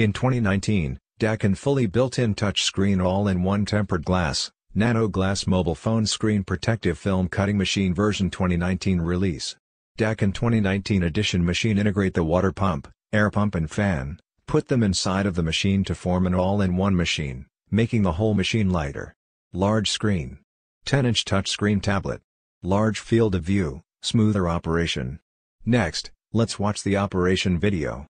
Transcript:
In 2019, Daqin fully built-in touchscreen all-in-one tempered glass, nano glass mobile phone screen protective film cutting machine version 2019 release. Daqin 2019 edition machine integrate the water pump, air pump and fan, put them inside of the machine to form an all-in-one machine, making the whole machine lighter. Large screen. 10-inch touchscreen tablet. Large field of view, smoother operation. Next, let's watch the operation video.